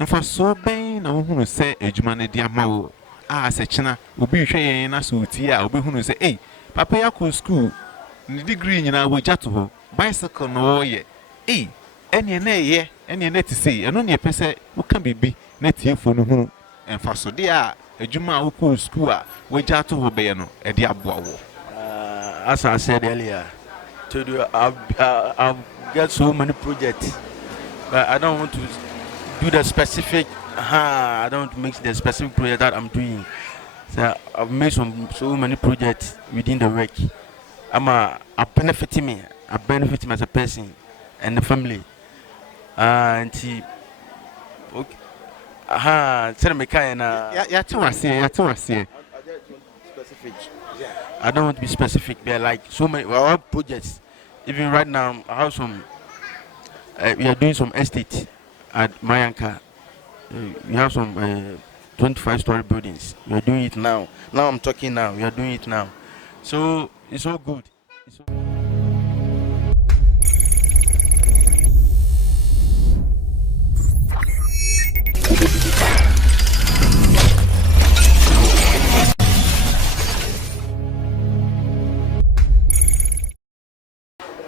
And for so bang, no who say a Jumane diamo. Ah, said China, will be sharing us with tea, will be who say, eh, Papa Yako school, degree in our Jatuho, bicycle no ye. Eh, any nay ye, any net to see, and only a person who can be net here for no. And for so dear, a Juma who school, we Jatuho Bayano, a diabo. As I said earlier, to do I've got so many projects, but I don't want to do the specific. I don't make the specific project that I'm doing. So I've made so many projects within the work. I benefit me. I benefit me as a person and the family. And okay. Tell me kind Yeah, to us here. Specific. I don't want to be specific. There are like so many projects. Even right now, I have some. We are doing some estate at Mayanka. We have some 25-story buildings. We are doing it now. Now I'm talking now. We are doing it now. So it's all good.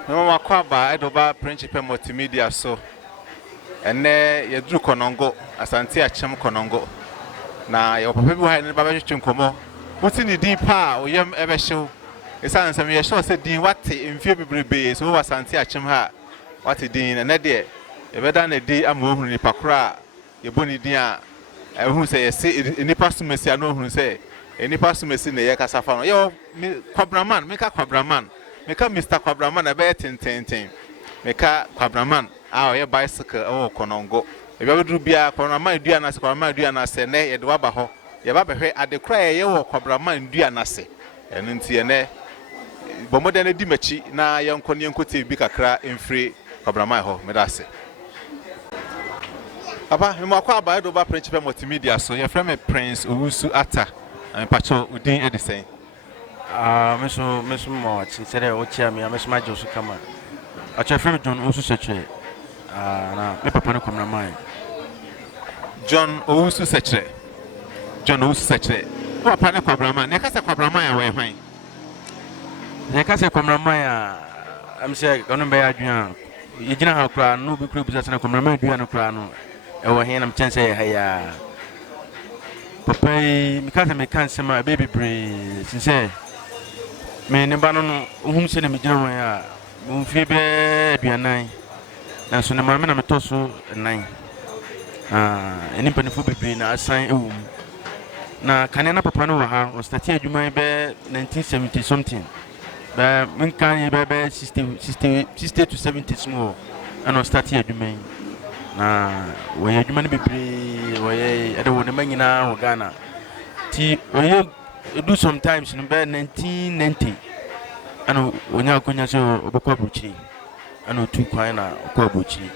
No, I quite by Edoba Principe multimedia so. And there you drew Konongo, as Antia Cham Konongo. Now, your people had in Babaji Chunkomo. What's in the deep power or yam ever show? It's an some year show said, Dean, what in February base, who was Antia Chamha? What a dean and a day. If I done a day, I'm moving in Pakra, your bonny dear. And who say, any person may say, I know who say, any person may say, the Yakasafano. Yo, Quabraman, make a Quabraman. Make a Mr. Quabraman a bear 10. Make a Quabraman, our bicycle, oh, Konongo. If you do be a Quabraman, Diana, Quabraman, Diana, say, nay, at Wabaho, your Baba, at the cry, you Quabraman, Diana, say, and in Tiane, Bomodene Dimachi, now young Konyanko Bika cry in free Quabramaho, Medase. Papa, you are quite by Doba Principe multimedia, so your friend Prince Urusu Atta and Pacho Udin Edison. Miss March, instead of what me, I miss my Joseph Kama. I try from John also such a me papa no come na mind. John Owusu Seche. John Owusu Seche. Oh, Pana Quabrama, Nekasa Quabrama, away fine. Nekasa Quabrama, I'm saying, on a bad young. You didn't have a crown, no big group as a Quabrama, do an crown. Our hand, I'm chance, hey, Papa, because I can't say my baby breeze, since me never know whom send me general. Mumfibe Bianai. And so the mamma I'm tosso 9. Any penny between a sign. Now, Canana Papano was 30 July 1970 something. But Minkan Baby 60 to 70 small. And I start here, Jumain. Now, where you might be where I don't want to make in our Ghana. Tea, you do sometimes in 1990. Ano wonya konya so obekwa buchi ano tu kwan na okwa buchi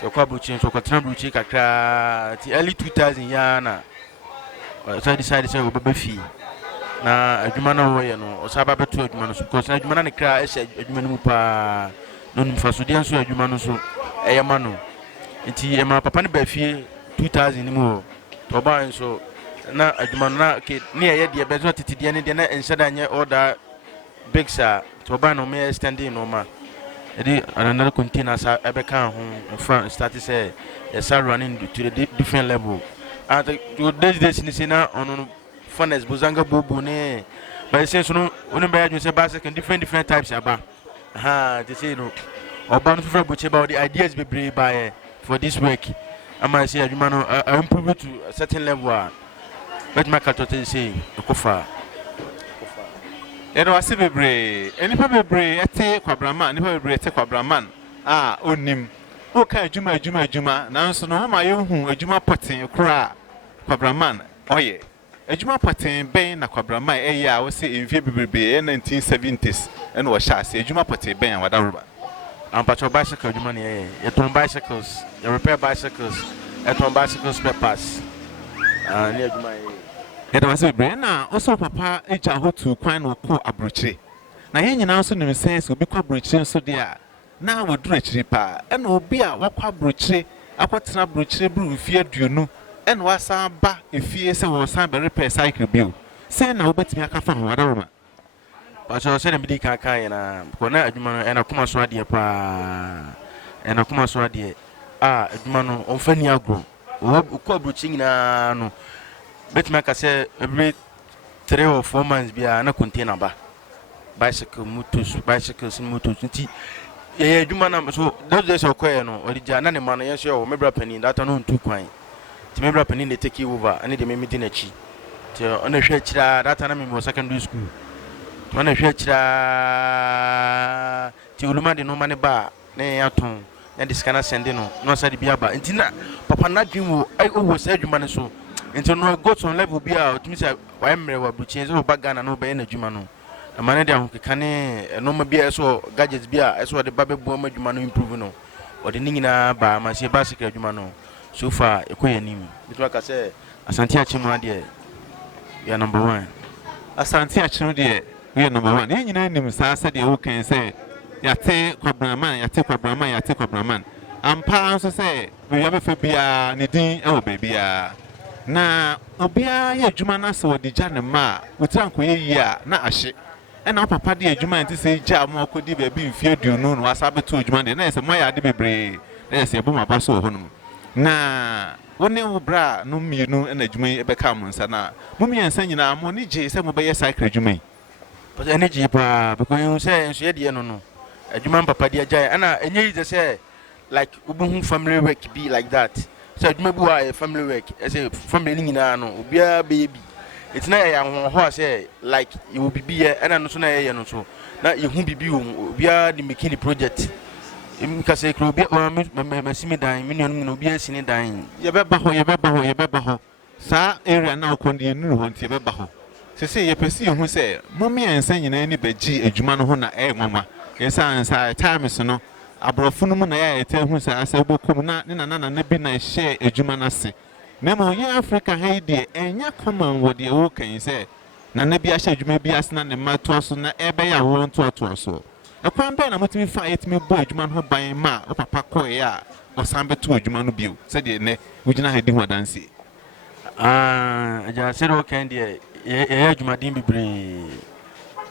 so okwa buchi so kwatena buchi kakra ti early 2000 ya na so decide say obebe fi na adwuma na wo ye no osaba beto adwuma no so because adwuma na ne kra ehye adwuma no mu pa no nfa so dia so adwuma no so eyema no nti ema papa ne ba fi 2000 ni mu to ba so na adwuma na ke ne ye de be so titide ne de na enhyeda anye order big sir to ban no me standing no ma e another container sa ebeka ho front start say e start running to the different level and to this ni na on funnels bozanga bobo ne but say so no onu be adwun say basic different types aba they say no oba no front boche about the ideas be bring by for this work am say adwuma no improve to a certain level but my culture say kofa. Eno wasi bebre, enipa bebre ete Kwabrama, enipa bebre ete Kwabraman. Onim. O ka adwuma, nanso no ma yehu adwuma poten kra Kwabraman. Oye. Adwuma poten ben na Kwabrama eya wo se envie bebrebe 1970s eno wo sha ase adwuma poten ben wada roba. Patrol bicycle adwuma ne ye ton bicycles, you repair bicycles, ton bicycles spare parts. Ne adwuma It was a brain now, also papa, each a hot to quine or call a broochery. Now, any announcement in the sense will be quite broochery so dear. Now we'll do a tripa and will be a walk broochery akwatena brochire bru fie aduonu ena wasa ba efie se wo san be repair cycle bio se na wobetimi aka fa ho wadawoma pacho se na bidi kan na ko na adwuma no ena kuma so ade pa ena kuma so ade adwuma no onfani agro ko abrochi nyina no betimi aka se every 3 or 4 months bia na container ba bicycles motos nti adwuma na so that is okay no orija na ne ma no yenso yo mebra pani that no ntu kwan ti mebra pani ne take over ani de me di na chi ti ona hwe akira that na me mo secondary school ona hwe akira ti uluma de no mane ba ne aton na de scanner send no no sa de bia ba nti na papa na dream wo ai wo sa adwuma ne so nti no go to level bia otimi say wa emre wa bruchi so ba Ghana no be na adwuma no amane de ahokeka ne no ma bia so gadgets bia eso de ba bebu ma adwuma no improve no ode ni nyina ba ma se ba secret adwuma no so far ekoyanim bitwa ka say asante achimu ade ya number 1 asante achimu de we number 1 ye nyina nim sa sa de wo kan say yate kwabraman ampa so say we ya be fa bia ne din e wo ba bia na obia ye adwuma na se wodi gya ne ma wotira nkoye yi a na ahye ena papa de adwuma nti se gya mo akodi ba bi mfie aduonu no wasa beto adwuma de na se mo ya de bebre na se ebo maba so ho no na woni wo bra no mienu na adwuma e be ka mo nsa na mo miensa nyina mo ni je se mo be ye cycle adwuma but energy pa because you say enso ye de no adwuma papa de agya ana enye yi say like obuhu family work be like that. So adwuma bi wa family work as a family ni nyina no obia be bi etina ya ho say like you be here and no so na ye no so na ye hu bibi obia the making project imka say kro obia masimi dan million no obia sini dan ye be ba ho sa area na okondi enu ho nti ye be ba ho se ye pesi ye hu say mommy ensa nyina ni bagi adwuma no ho na nwanwa yesa ansa time so no abrofunu mu na ya ete hu sa asa bokom na ne na bi na share adwuma na se na mo ye Africa ha die enya common wo de wo kan se na bi a share adwuma bi asna ne mato so na ebe ya wo nto so ekwan be na motimi fa yetimi bo adwuma no ban ma o papa ko ya o sambe to adwuma no bio se de ne wugina ha di ho danse aja se ro kan de ye adwuma din bibre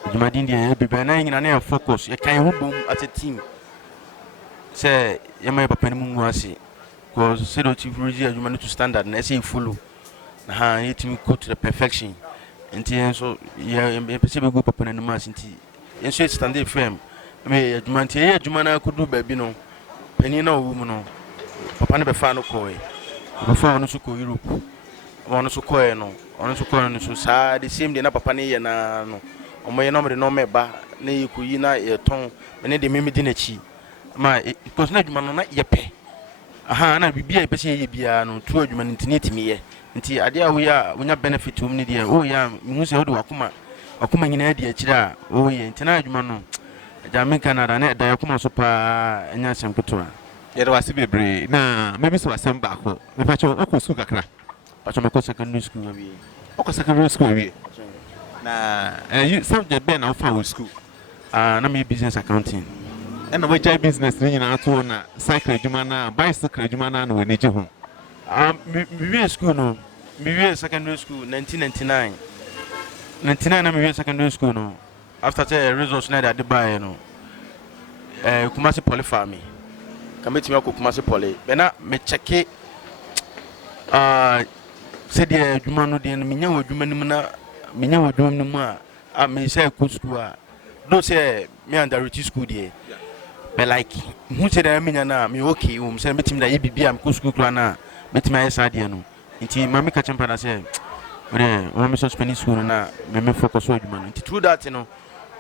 adwuma din de ye bibre na nyina na focus ye kan ho bom at a team say you may papa ni mu ase cause say do chief regi adwuma to standard na say follow na ha it me go to the perfection nti so ye pese be go papa na mu ase nti enso standard firm me adwuma nti ye adwuma na kudu ba bi no pani na owu mu no papa ne be fa no ko e be fa no so ko Europe ono so ko e no ono so ko no so sa the same day na papa ne ye na no omo ye no me no me ba na ye ko yi na ye ton me ne de me di na chi ma because na adwuma no na yepe aha na bibia pese ye bia no tu adwuma ntini etimi ye nti ade a wo ya wonya benefit um ni de o ya hu se wo de wakoma nyina de akira o ye nti na adwuma no Jamaica Canada na da yakoma so pa enya semkoto ye de wase bebre na maybe so wasem ba ko me pa cho okọ school kakra pa cho me ko secondary school wi okọ secondary school wi na you subject be na fa wo school na me business accounting and we jai business ni na to na cycle adwuma na bicycle adwuma na we neje ho me school no me secondary school 1999 na me secondary school no after the results na that buy no Kumasi Poly farm kameti me ko Kumasi Poly be na me check said the adwuma no de me nya adwuma ni mu na me nya adwuma ni mu a me say ko school a no say me under rich school there. But like who said I mean na me okay say metim da ye bibia am ko school kra na metim aye sade no nti mama ka chempa na say we me so spend school na me focus on adwuma no nti through that no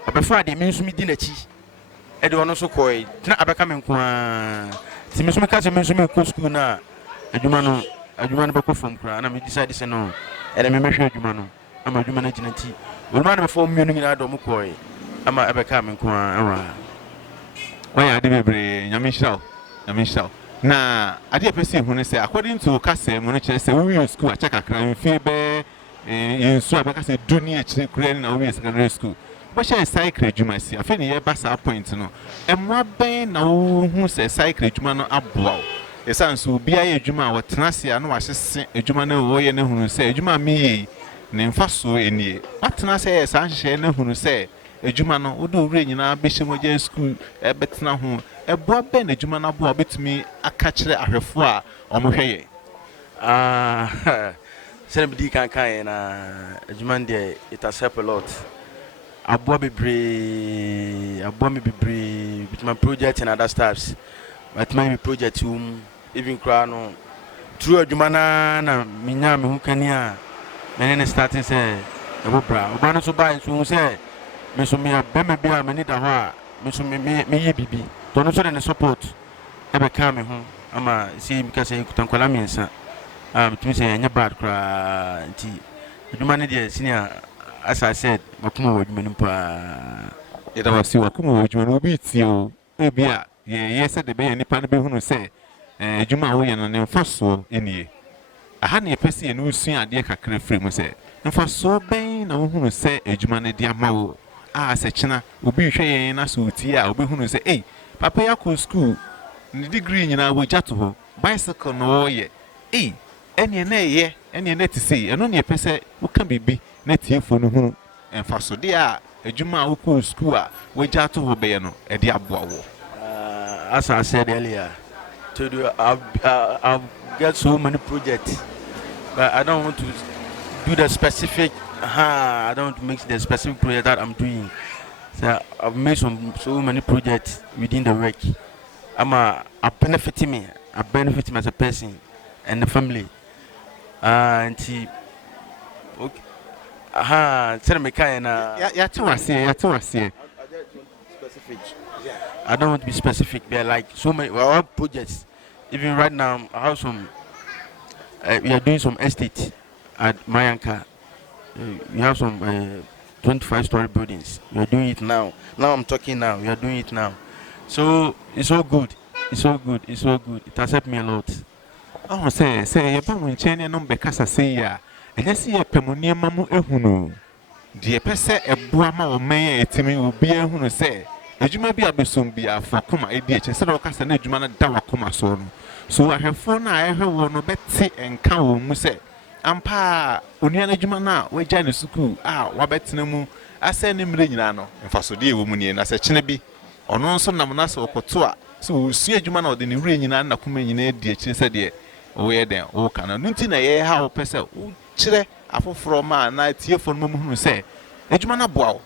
abefa de me nso me di na chi e de ono so koi na abeka me nko a ti me so me ka se me nso me ko school na adwuma no be ko from kra na me decide say no e de me hwe adwuma no ama adwuma na gina nti we ma na me form me no nyina do mo koi ama abeka me nko a why ade bebre nyame hiraw na ade pese hu ne say according to kase mo no kire say we school a check akra mfi be yensu abeka say dunia kire kure na we secondary school but she cycle adwuma si afi ne ye ba sa point no emwa ben na wo hu say cycle adwuma no aboa esan so obi aye adwuma wo tenase na wa hyese adwuma na wo ye na hunu se adwuma me yi ne mfa so enie watenase ye san hye na hunu se adwuma no wo do wure nyina be hye moja school betena ho eboa be na adwuma na boa betumi aka kire ahwefo a omohwe ye Celebrity can na adwuma de it has helped a lot. Aboa me bebre with my project and other stuffs. But my project even cry no through adwuma na minya me hu kania me ne starting say ebobra oba no so buy so say me so me abema bia me need da ho a me so me ye bibi to no so the support e be ka me ho ama see because say kutankwala miensa to say anya bad cry nti adwuma ne de senior as I said makuma wo adwuma nimpa e da wasi wakuma wo adwuma no bi tio e bia ye said the be nipa no be hunu say adwuma wo ye no ne mfaso enie aha ne pese ye no usua ade kakra free mu say mfaso ben na wo hunu say adwuma ne de amawo se china obi hwe ye na so tie a obi hunu say papa ya ko school ni degree nyina wo jato ho bicycle no ye ene na ti say eno ne pese wo ka bibi na tiefo no hunu mfaso de a adwuma wo ko school a wo jato ho be ye no e de aboa wo as I said earlier, told you I've got so many projects, but I don't want to do the specific. I don't want to make the specific project that I'm doing. So I've made so many projects within the work. I benefit me as a person and the family. And see, okay. Tell me, ya to wase. I don't want to be specific, but like so many projects. Even right now, I have some. We are doing some estate at Mayanka. We have some 25-story buildings. We are doing it now. Now I'm talking now. We are doing it now. So it's all good. It's all good. It's all good. It has helped me a lot. Oh, say, you ba mun chene no be kasa say ya. Enye se ye pemonie mamu ehunu. Die pese eboa ma o men etimi obi ehunu say. Ejuma bi abesom bi afakoma edi eche se do kasa na ejuma na da wakoma so no. So ahwefo na ehwe wo no beti enka wo mu se ampa onua na ejuma na we ja ne school wabetena mu ase ne mire nyina no mfaso de wo mu nie na se chene bi ono nso nam na se okoto a so osu ejuma na ode ne wure nyina na kuma nyina edi eche se de wo ye den wo kana nti na ye ha wo pese wo kire afoforo ma na tiefo no mu hunu se ejuma na boa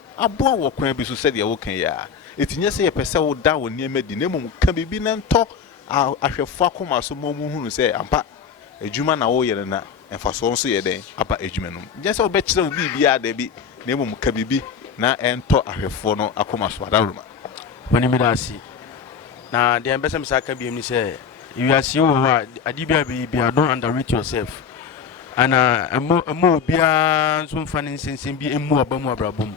wo kwan bi so se de wo kan ya etinye se ye pese wo da wo niema di na mum ka bibi na nto ahwefo akoma so mo mu hunu se ampa ejuma na wo ye na emfaso nso ye den aba ejuma no je se wo be kire wo bibia da bi na mum ka bibi na ento ahwefo no akoma so adaruma woni mi da si na de embese mi saka bi mi se you are see wo adibia bi don't underrate yourself ana emo bia so mfa ne sensen bi emu abamu abrabom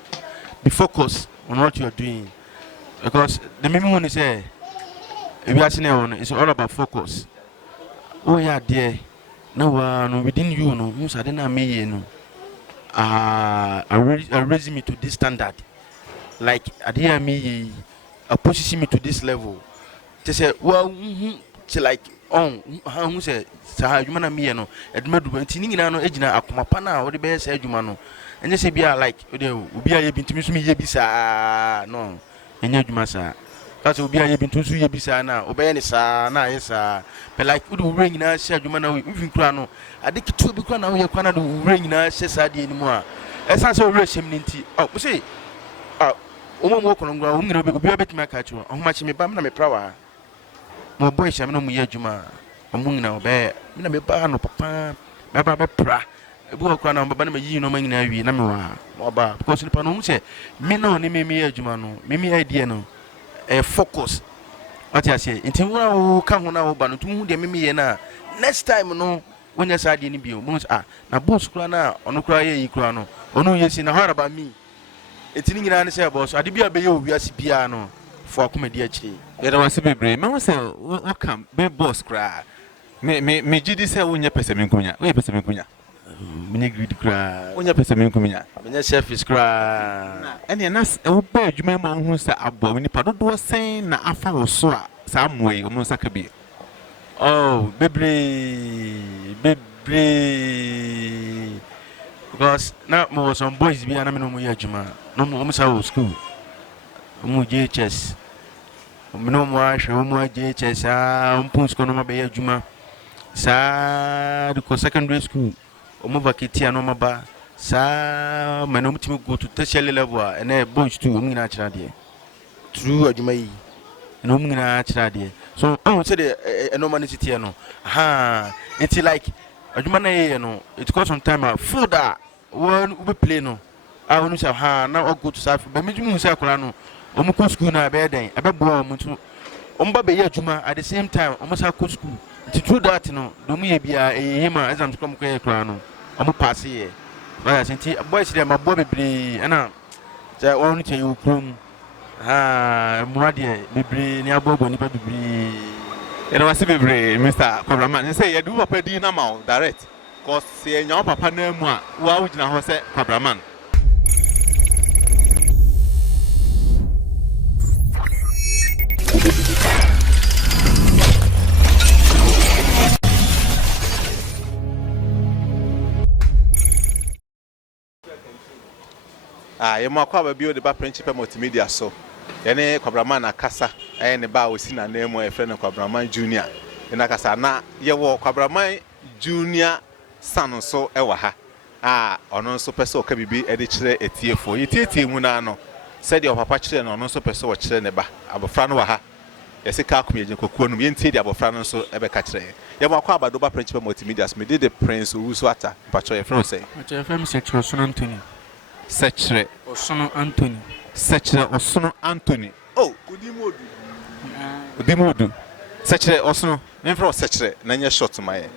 be focused on what you are doing. Because the main one is if you are saying it's all about focus. Oh yeah, dear. No, within you, no, Musa didn't me, no. I raise me to this standard. Like I didn't me, pushing me to this level. They say, well, like who say, "Sir, you man me, no." Edmund, when tinning in ano ejina akumapana, or the best edumano, and they say, "Be like, be a been to me, yebisa, no." Enye djuma sa kasi obi aye bintu su ye bisa na obeye ni sa na ye sa but like we do ring na share djuma na we kura no ade kitu bi kura na we kwana do ring na share sa de animu a esan se we shem ni nti we say o mo ko ngwa o ngire obi abetime aka chiwo o ma chi me ba me na me prawa mo boy shem no mu ye djuma o mu ngina obe me na me ba no papa me ba be pra ebu okwa na baba na me yi no ma ngina wi na me wa oba because nipa no mu se me na oni me ye adwuma no me idea no focus what you say nti wona wo ka ho na wo ba no tu hu de me ye na next time no wonya sa de ni bi o mu na boss kura na ono kura ye yi kura no ono ye si na how about me enti ni nyina ne se boss ade bia be ye owi asi bia no fo akoma di akire ye da wase bebre me wo se wo kam be boss kura me gidi se wonya pese me nkunya wo ye pese me nkunya mini greed cry onya pese me nkuminya menya chef is cry ene na wo ba adwuma ma hu sa abo ni pa dodo sen na afa wo so a sa moyi o mo saka bi Oh, baby, because now more some boys be an amino muya juma. No more school. JHS. No more show more JHS. Puns konoma be juma. Sa the secondary school. Omovakiti and omaba. Sa manom to go to tertiary level and a boys too. Natural dear. True, Ajumai. No natural dear. So I would say the no money city no. Ha, it's like Ajumana no. It cost some time for that. One we play no. I want to say ha now I go to South. But me you say no. Omuko school na be den. Ebe bo omutu. Omba be ya juma at the same time. Omusa go school. To do that no. Do me bia hima exam come kwe kra no. Omu pass here. Right sinti boys dem abo bebre na ja won che you krom. Ha muade bebre ni abobo ni bebre. You know what's bebre Mr. Kwabraman say you do papa di na ma direct. Cause say your papa na mu a wa wo gina ho say Kwabraman. You mo akwa ba bio de ba Principe multimedia so. Yene Kwabraman akasa ne ba osi na name e friend Kwabraman Junior. Ina kasa na ye wo Kwabraman Junior son so e wa ha. Ono nso pese o ka bibi e de kire etiefo. Yetieti mu na no. Said your papa kire no nso pese o kire ne ba. Abofra no wa ha. Yesi ka akumye kokuo no yenti de abofra no nso e be ka kire. Ye mo akwa ba do ba Principe multimedia me did the Prince Owusu ata. Pacho ye friend say. Pacho FM section Son Anthony. Sechere Osono Anthony. Sechere Osono Anthony. Oh, Udimodu. Sechere Osono. Me fro sechere na nye short my.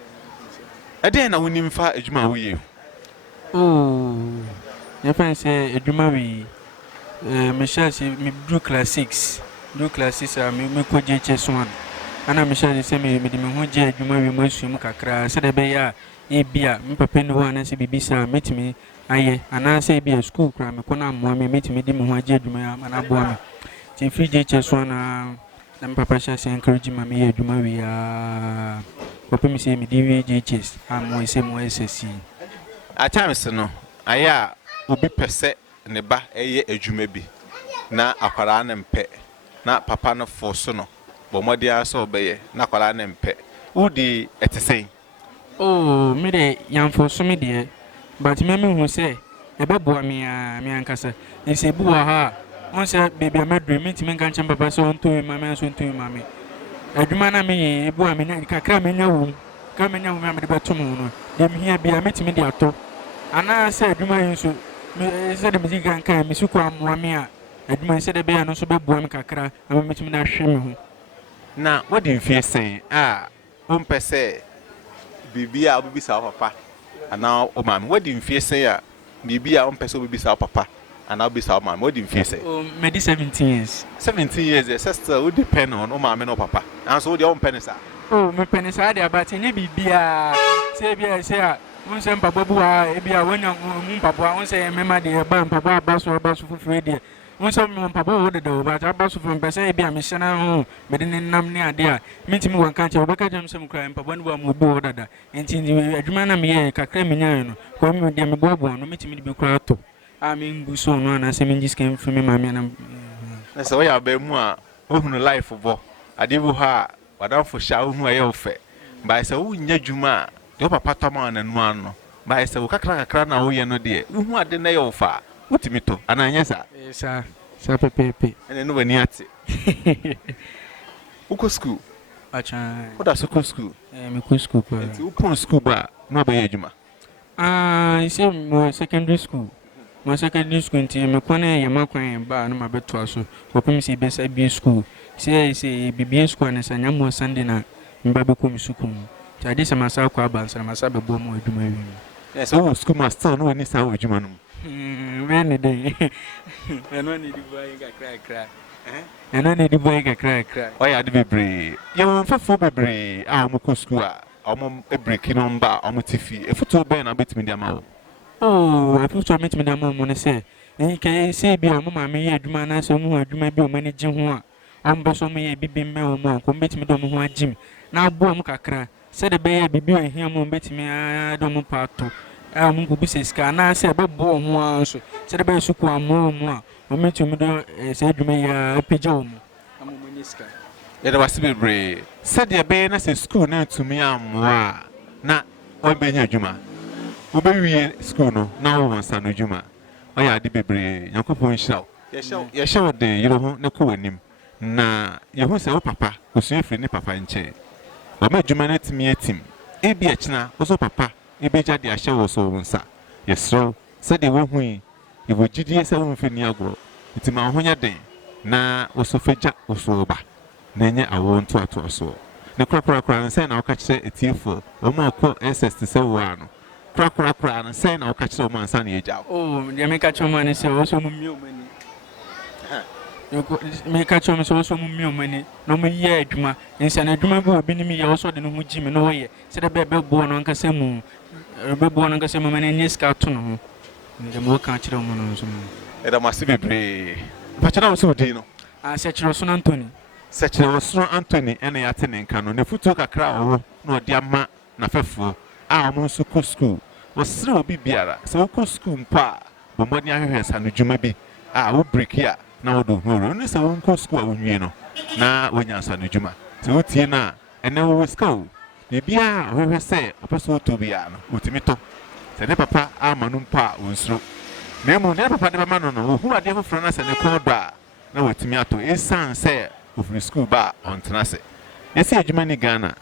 Ade na woni mfa adwuma wo ye. Oh. Your friend say adwuma wi me share say me do class 6. Do class 6 me ko JHS 1. Ana me share say me de me ho je adwuma wi mo asum kakra se de be ya e bia me papa no ana se bibisa metimi aye ana say be school kra me kona mo me metimi di me ho age adwuma ya mana bo me ti free JHS na me papa sha say encourage ma me adwuma wi ya papa me say me di JHS am say mo SSC A times no aya obi pese ne ba eye adwuma bi na akwara na mpe na papa no force no bo modia so obeye na akwara na mpe udi etesen. Oh me de yam force me de but me who say ebebo me ankasa e se bu ha on say baby amedru me ti me kan chamba papa so onto me mama so onto me mama adwuma na me ebu ame na kakra me nya wu ka me nya wu me de beto mu no dem hia bia me ti me de ato ana say adwuma yin so me say de me kan kan me suko amwa me a adwuma say de be ya no so bebu ame kakra ame me ti me na hwe me ho Na what do you feel saying on pese bibia obi sa papa ana o mam what do you feel saying bibia on pese obi sa papa ana obi sa mam what do you feel saying? Oh me 17 years 17 years the sister would depend on o mam no papa and so the on penisa. Oh me penisa dey about any bibia say bia say won say papa bu a bia wonya papa won say mema dey ba papa abaso fufu dey won say papa wo dey ba abaso from person bia me shana ho me de nam ne ade a mentimi wan kan che obeka jam sem kra papa no ba mo bu dada enti adwuma na me ye kakra me nyan no ko me de me bobo no mentimi de bi kra to a me ngu so no na se me ngiskem fi me mama na so ya ba mu a ohunu life bo ade bu ha wadan fo sha ohunu aye ofe ba se wo nya dwuma de papa tama na nu ano ba se wo kakra na wo ye no de ohunu ade na ye ofa wotimi to ananya sa pepe ene no bani ate uko school acha what da school me ko school pa enti upon school ba no ba ye dwuma ise mo secondary school nti me kwane ye makwan ba no mabeto aso popim si besa bi school se bibia school na sanya mo Sunday na mba be kom school ti ade se masa kwa ba nsara masa be bo mo adwuma wi yes so school master no ni sa adwuma no we ne dey eno ni di boy kakra eno ni di boy kakra o ya de bebre ye won fafo bebre mo ko school omo break no mba omo tifi efuto be na betimi dia ma wo. Oh, I put to meet me the mom say, and can say be a mamma me adwuma na so mu adwuma bi o mani gye ho a am be so me bibi me o mo ko meet me do mo ho agim na abo mu kakra se de be bibi ohia mu betimi do mu pato mu ko bi se ska na se be bo mu anso se de be suku amu mu a o metumi do se adwuma ya pagya wo mu amu mani ska yɛda wase bebree sɛdeɛ bɛyɛ na sɛ school na atumi ammoa na ɔbɛnya adwuma wobɛwie school no na wo nsa no adwuma ɔyɛ ade bebree nyankopɔn nhyira wo yɛhyɛ wo de yere ho ne kɔ w'anim na yɛhu sɛ wo papa osua firi ne papa nkyɛn ɔma adwuma no atumi atim ebi akyena wo so papa ebɛgya de ahyɛ wo so wo nsa yɛserɛ sɛdeɛ wohu yi yɛwɔ gyidie sɛ womfi ni agorɔ nti ma wo ho nyɛ den na wo so fagya wo so ba na nye awo ntoato so ne korakora nsɛn na woka kyerɛ etiefo wɔn akɔ SS te sɛ wo ano korakora nsɛn na woka kyerɛ wɔn ansa na yɛgya oh deɛ meka kyerɛ wɔn ne sɛ wo so mu mmie wɔn ani meka kyerɛ wɔn sɛ wo so mu mmie wɔn ani na wɔn yɛ adwuma nsa na adwuma bi obi nim yɛ wo so de ne ho gyi me na wɔyɛ sɛ dɛ bɛboɔ no ankasa mu bɛboɔ no ankasa mu ma ne sika to no ho deɛ mo ka kyerɛ wɔn no nso mu ɛda mase bebree pakyɛ na wo so din no sɛ kyerɛ so na Anthony sɛkyerɛ wɔsoro Anthony ɛna yɛate ne nka no ne futuo kakra ɔwɔ na ɔde ama n'afɛfoɔ a ɔmo nso kɔ school wɔsere obi biara sɛ wokɔ school mpo a bɔ mmɔden ahwehwɛ sa no dwuma bi a wo breki a na wode ho wuro ne sɛ wonkɔ school a wonwie no na wonya nsa no dwuma sɛ wotie no a ɛnɛ wowɔ sika o biribiara a ɔhwehwɛ sɛ ɔpɛ sɛ wotɔ biara no wotumi tɔ sɛ ne papa ama no mpo a wɔnsuro na mmom ne papa de bɛma no no wɔhu adeɛ foforɔ no sɛ ne kɔn dɔ a na wɔtumi atɔ ɛsiane sɛ ofiri school ba on tenase yesi adwuma ni Ghana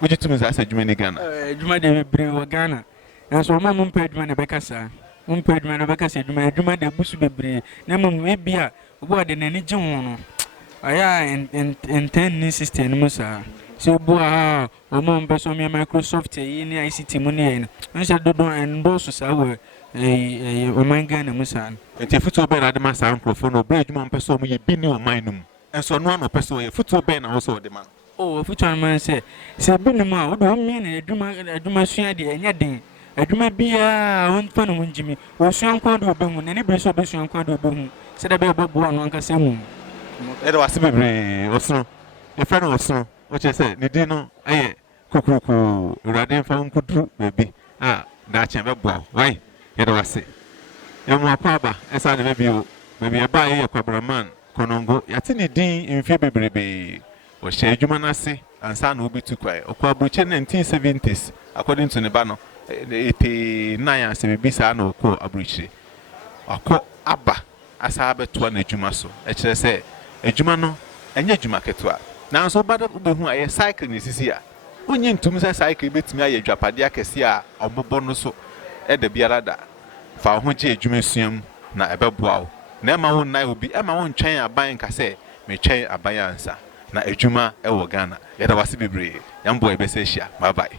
woje tumi sa adwuma ni Ghana adwuma de bebre wo Ghana enso ma mo mpa adwuma ne bekasa mo mpa adwuma ne bekasa adwuma de busu bebre na mo ebia obo de nani gye ho no aya en 10 system no sa so bo a o mo mpa so me Microsoft yi ni ICT mo ne yi no nse dodo en boss sa wo o man Ghana mo sa enti futuo bɛn na de ma saa nkrofo no bra adwuma mpɛ sɛ ɔmo yɛ bi ne ɔman no mu enso no ano pɛ sɛ ɔyɛ futuo bɛn na wo sɛ ɔde ma no oh futuo no man sɛ bi ne mu a wo do me ne adwuma sua de enya den adwuma bia won fa no njimi wo sua nkwa de obehu ne bi so obesua nkwa de obehu sɛ da bɛ bɔbɔ no ankasa mu ɛde wase bebree ɔsono yɛfrɛ no ɔsono wɔkyerɛ sɛ ne din no ɛyɛ kokuroko awurade mfa nkuduru baabi a daakye bɛboa wai yɛde wase yɛmo akɔaba ɛsa de bɛbio baabi ɛba yɛ kwabraman konongo yɛte ne din mfie bebrebe wɔhyɛ adwuma no ase ansa na obitu kwae ɔkɔ aburukye 1970s according to ne ba no 89 asɛ bibi saa na ɔkɔ aburukye ɔkɔ aba asa abɛtoa n'adwuma so ɛkyerɛ sɛ adwuma no ɛnyɛ adwuma ketewa nanso ɔbada wobɛhu a yɛ cycle ne sisi a wonye ntum sɛ cycle bɛtumi ayɛ adwapade akɛse a ɔbɔbɔ no so ɛda biara da fa ho gye adwuma suam na ɛbɛboa wo na ɛma wo nnan obi ɛma wo ntwɛn aban ka sɛ metwɛn aban ansa na adwuma ɛwɔ Ghana yɛda wase bebree yɛmboa ɛbɛsɛ hyia bye bye